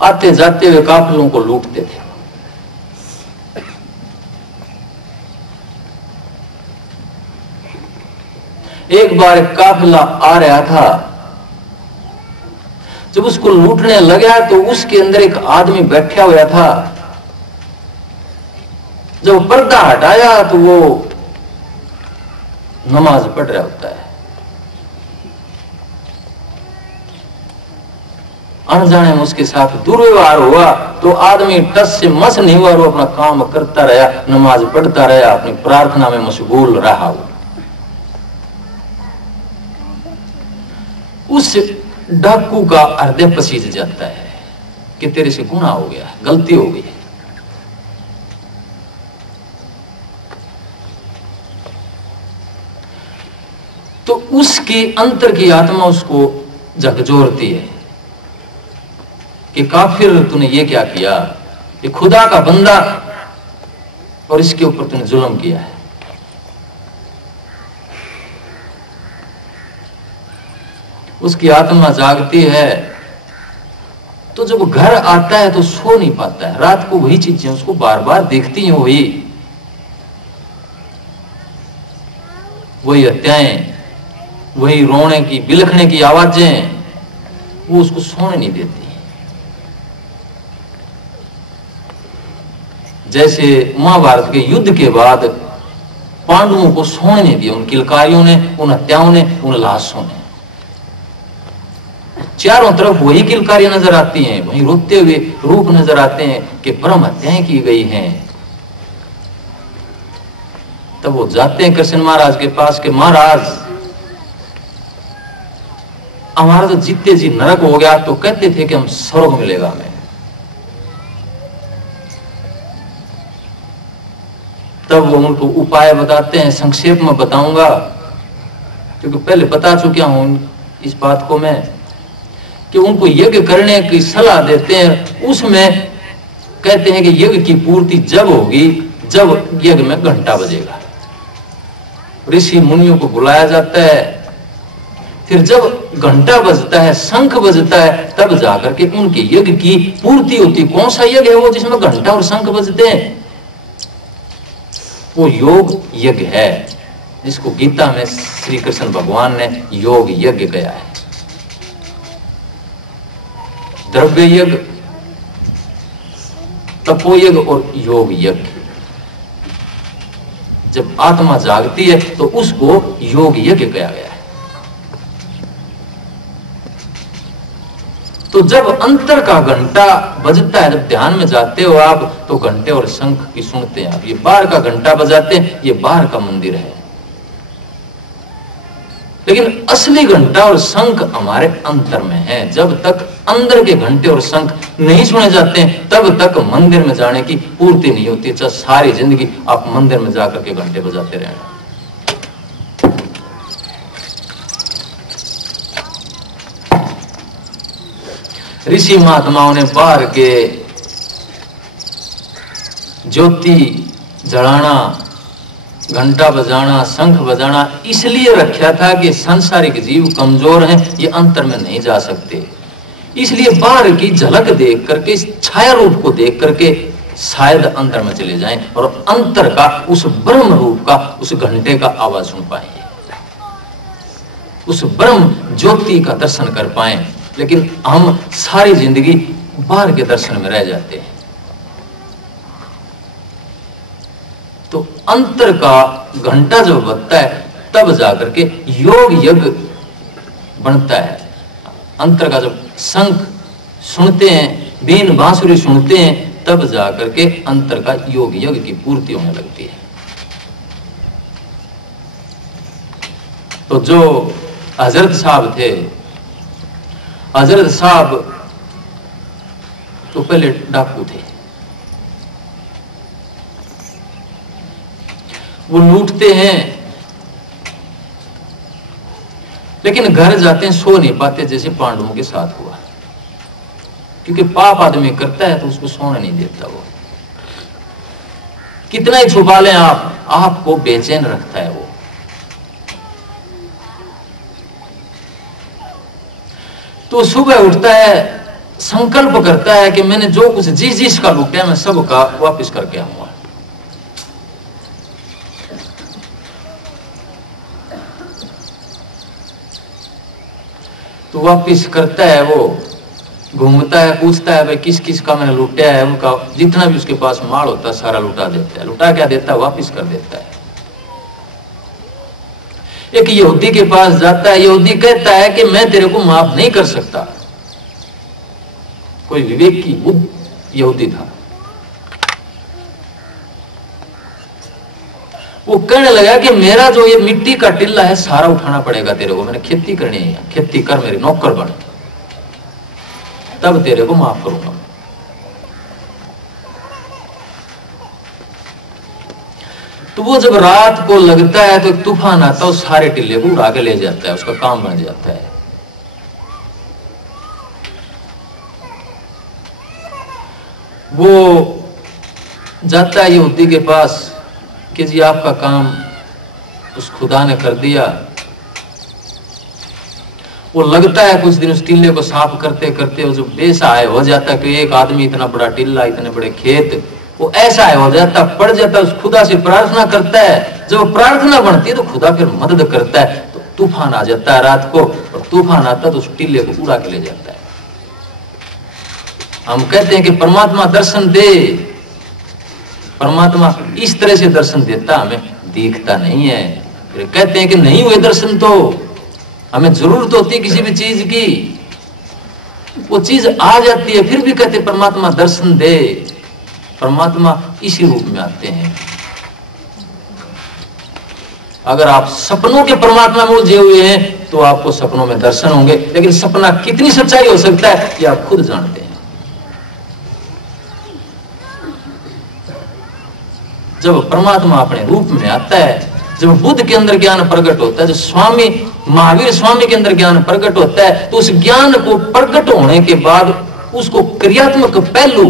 आते जाते हुए काफिलों को लूटते थे। एक बार एक काफिला आ रहा था, जब उसको लूटने लगा तो उसके अंदर एक आदमी बैठा हुआ था। जब पर्दा हटाया तो वो नमाज पढ़ रहा होता है। अनजाने में उसके साथ दुर्व्यवहार हुआ तो आदमी टस से मस नहीं हुआ, वो अपना काम करता रहा, नमाज पढ़ता रहा, अपनी प्रार्थना में मशगूल रहा। उस डाकू का हृदय पसीज जाता है कि तेरे से गुनाह हो गया, गलती हो गई। तो उसकी अंतर की आत्मा उसको झकझोरती है कि काफिर तूने ये क्या किया, ये खुदा का बंदा और इसके ऊपर तूने जुल्म किया है। उसकी आत्मा जागती है। तो जब घर आता है तो सो नहीं पाता है, रात को वही चीजें उसको बार बार देखती हैं, वही हत्याएं, वही रोने की बिलखने की आवाजें, वो उसको सोने नहीं देती। जैसे महाभारत के युद्ध के बाद पांडवों को सोने नहीं दिया उन किलकारियों ने, उन हत्याओं ने, उन लाशों ने। चारों तरफ वही किलकारियां नजर आती हैं, वही रोते हुए रूप नजर आते हैं कि परम हत्याएं की गई हैं। तब वो जाते हैं कृष्ण महाराज के पास कि महाराज हमारा तो जीते जी नरक हो गया, तो कहते थे कि हम स्वर्ग मिलेगा हमें। तब वो उनको उपाय बताते हैं, संक्षेप में बताऊंगा क्योंकि पहले बता चुका हूं इस बात को मैं, कि उनको यज्ञ करने की सलाह देते हैं। उसमें कहते हैं कि यज्ञ की पूर्ति जब होगी जब यज्ञ में घंटा बजेगा। ऋषि मुनियों को बुलाया जाता है, फिर जब घंटा बजता है, शंख बजता है, तब जाकर के उनके यज्ञ की पूर्ति होती। कौन सा यज्ञ है वो जिसमें घंटा और शंख बजते हैं? वो योग यज्ञ है, जिसको गीता में श्री कृष्ण भगवान ने योग यज्ञ कहा है। द्रव्य यज्ञ, तपोयज्ञ और योग यज्ञ। जब आत्मा जागती है तो उसको योग यज्ञ कहा गया है। तो जब अंतर का घंटा बजता है, जब ध्यान में जाते हो आप, तो घंटे और शंख की सुनते हैं आप। ये बाहर का घंटा बजाते हैं, ये बाहर का मंदिर है, लेकिन असली घंटा और शंख हमारे अंतर में है। जब तक अंदर के घंटे और शंख नहीं सुने जाते हैं, तब तक मंदिर में जाने की पूर्ति नहीं होती। चाहे सारी जिंदगी आप मंदिर में जाकर के घंटे बजाते रहना। ऋषि महात्माओं ने बाहर के ज्योति जलाना, घंटा बजाना, शंख बजाना इसलिए रखा था कि सांसारिक जीव कमजोर हैं, ये अंतर में नहीं जा सकते। इसलिए बाहर की झलक देख करके, इस छाया रूप को देख करके शायद अंतर में चले जाएं और अंतर का, उस ब्रह्म रूप का, उस घंटे का आवाज सुन पाएंगे, उस ब्रह्म ज्योति का दर्शन कर पाएं। लेकिन हम सारी जिंदगी बाहर के दर्शन में रह जाते हैं। तो अंतर का घंटा जब बजता है तब जाकर के योग यज्ञ बनता है। अंतर का जब शंख सुनते हैं, बीन बांसुरी सुनते हैं, तब जाकर के अंतर का योग यज्ञ की पूर्ति होने लगती है। तो जो हजरत साहब थे, हजरत साहब तो पहले डाकू थे, वो लूटते हैं, लेकिन घर जाते हैं सो नहीं पाते, जैसे पांडवों के साथ हुआ। क्योंकि पाप आदमी करता है तो उसको सोने नहीं देता। वो कितना ही छुपा लें आप, आपको बेचैन रखता है वो। तो सुबह उठता है संकल्प करता है कि मैंने जो कुछ जिसका लूटा मैं सबका वापस करके आऊंगा। तो वापस करता है, वो घूमता है, पूछता है भाई किस किस का मैंने लूटा है, उनका जितना भी उसके पास माल होता है सारा लुटा देता है। लुटा क्या देता है? वापस कर देता है। एक यहूदी के पास जाता है, यहूदी कहता है कि मैं तेरे को माफ नहीं कर सकता। कोई विवेक की बुद्ध यहूदी था। वो कहने लगा कि मेरा जो ये मिट्टी का टिल्ला है सारा उठाना पड़ेगा तेरे को, मैंने खेती करनी है, खेती कर, मेरी नौकर बन, तब तेरे को माफ करूंगा। तो वो जब रात को लगता है तो तूफान आता है, उस सारे टिल्ले को उड़ा के ले जाता है, उसका काम बन जाता है। वो जाता है यहूदी के पास कि जी आपका काम उस खुदा ने कर दिया। वो लगता है कुछ दिन उस टिल्ले को साफ करते करते वो जो बेसहाय हो जाता है कि एक आदमी इतना बड़ा टिल्ला, इतने बड़े खेत, वो ऐसा हो जाता, पड़ जाता, उस खुदा से प्रार्थना करता है। जब प्रार्थना बनती है तो खुदा फिर मदद करता है। तो तूफान आ जाता है रात को, और तूफान आता है तो उस टिल्ले को उड़ा के ले जाता है। हम कहते हैं कि परमात्मा दर्शन दे, परमात्मा इस तरह से दर्शन देता, हमें दिखता नहीं है। फिर कहते हैं कि नहीं हुए दर्शन, तो हमें जरूरत होती है किसी भी चीज की, वो चीज आ जाती है, फिर भी कहते परमात्मा दर्शन दे। परमात्मा इसी रूप में आते हैं। अगर आप सपनों के परमात्मा में उलझे हुए हैं तो आपको सपनों में दर्शन होंगे, लेकिन सपना कितनी सच्चाई हो सकता है ये आप खुद जानते हैं। जब परमात्मा अपने रूप में आता है, जब बुद्ध के अंदर ज्ञान प्रकट होता है, जब स्वामी महावीर स्वामी के अंदर ज्ञान प्रकट होता है, तो उस ज्ञान को प्रकट होने के बाद उसको क्रियात्मक पहलू,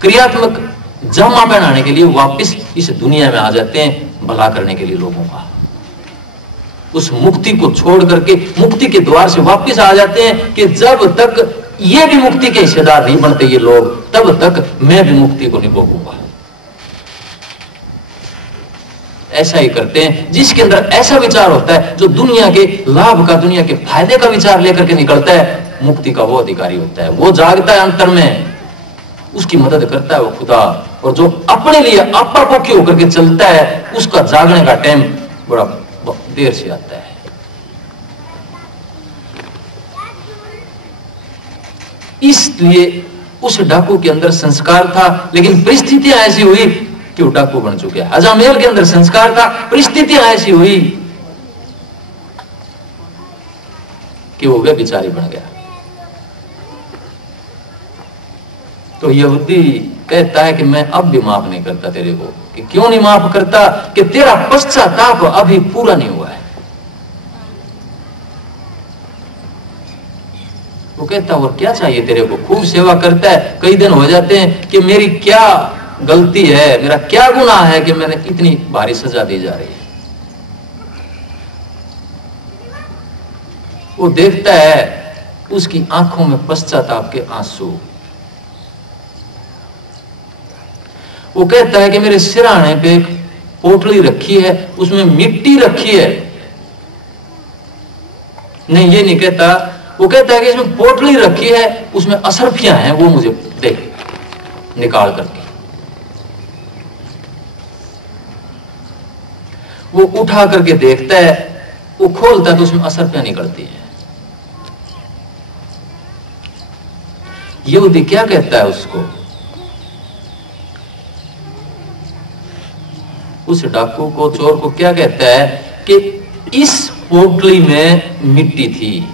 क्रियात्मक जामा पहनाने के लिए वापस इस दुनिया में आ जाते हैं, भला करने के लिए लोगों का। उस मुक्ति को छोड़ करके मुक्ति के द्वार से वापस आ जाते हैं कि जब तक ये भी मुक्ति के हिस्सेदार नहीं बनते ये लोग, तब तक मैं भी मुक्ति को नहीं भोगूंगा। ऐसा ही करते हैं। जिसके अंदर ऐसा विचार होता है जो दुनिया के लाभ का, दुनिया के फायदे का विचार लेकर के निकलता है, मुक्ति का वो अधिकारी होता है। वो जागता है अंतर में, उसकी मदद करता है वो खुदा। और जो अपने लिए अपापोक्य होकर के चलता है, उसका जागने का टाइम बड़ा देर से आता है। इसलिए उस डाकू के अंदर संस्कार था, लेकिन परिस्थितियां ऐसी हुई कि वो डाकू बन चुके हैं। अजामेल के अंदर संस्कार था, परिस्थितियां ऐसी हुई कि वो व्यभिचारी बन गया। तो यहूदी कहता है कि मैं अब भी माफ नहीं करता तेरे को। कि क्यों नहीं माफ करता? कि तेरा पश्चाताप अभी पूरा नहीं हुआ है। वो कहता और क्या चाहिए तेरे को? खूब सेवा करता है, कई दिन हो जाते हैं कि मेरी क्या गलती है, मेरा क्या गुनाह है कि मैंने इतनी भारी सजा दी जा रही है। वो देखता है उसकी आंखों में पश्चाताप के आंसू। वो कहता है कि मेरे सिरहाने पे एक पोटली रखी है, उसमें मिट्टी रखी है। नहीं, ये नहीं कहता। वो कहता है कि इसमें पोटली रखी है, उसमें असरफियां हैं, वो मुझे दे निकाल करके। वो उठा करके देखता है, वो खोलता है तो उसमें असरफियां निकलती है। यहूदी क्या कहता है उसको? उस डाकू को, चोर को क्या कहता है कि इस पोटली में मिट्टी थी,